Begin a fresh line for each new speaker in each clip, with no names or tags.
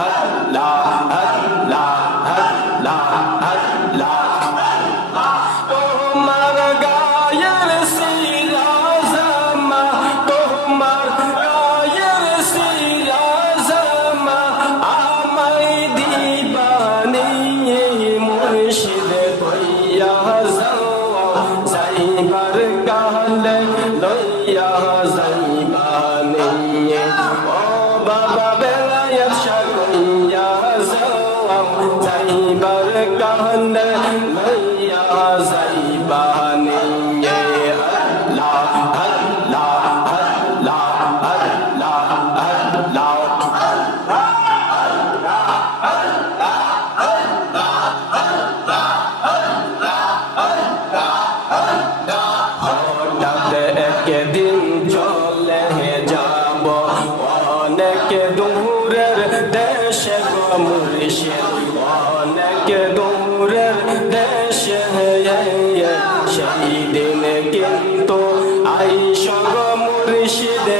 আল্লাহ অনেক দূরের দেশে মুর্শিদ অনেক দূর নূরের দেশে সেই দিনে কিন্তু আইসর মুর্শিদে।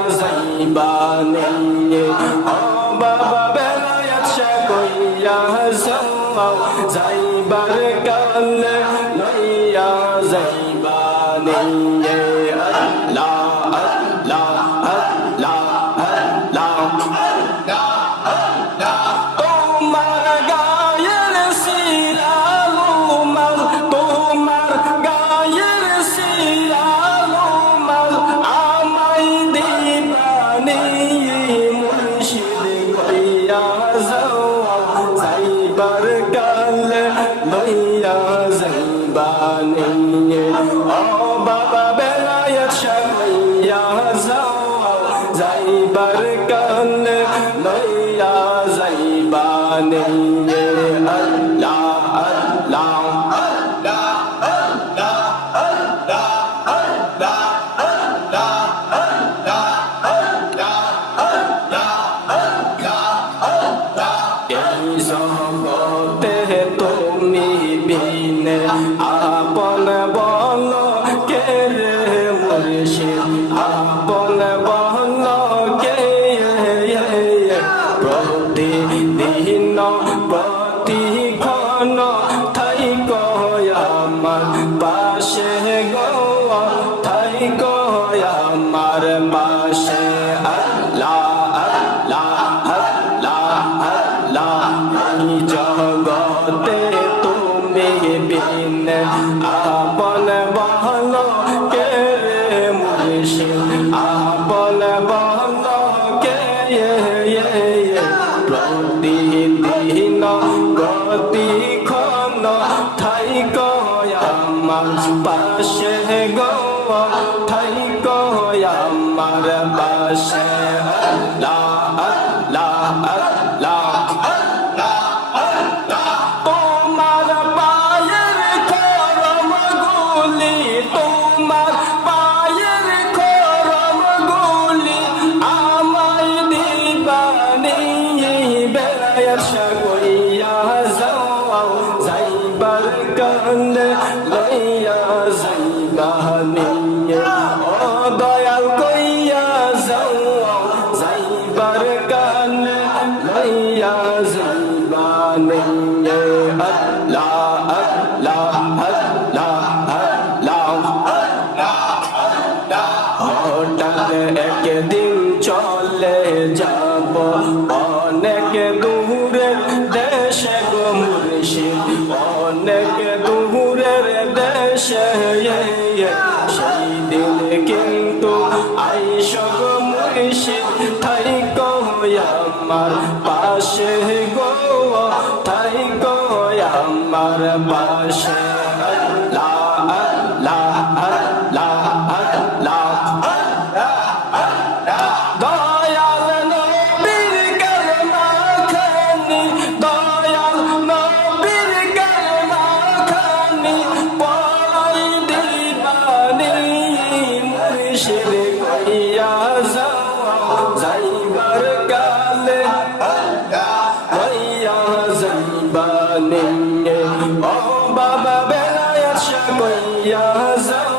বানাইয়ে। ও বাবা বেলায়াত সে কইয়া যাও যাইবার কালে লইয়া যাই ভাইয়া জলবান ও বাবা বেলায়ত শাইয়া যাও যাইবার কান লইয়া যাইবান আল্লাহ আল্লাহ bro. They, they bằng rem ba la যাব। অনেক দূরের দেশে গো মুর্শিদ। অনেক দূরের দেশে সেই দিন কিন্তু আইস গো মুর্শিদ। গো আমার পাশে গো ঠাই গো আমার পাশে। বাবা বেলায় কইয়া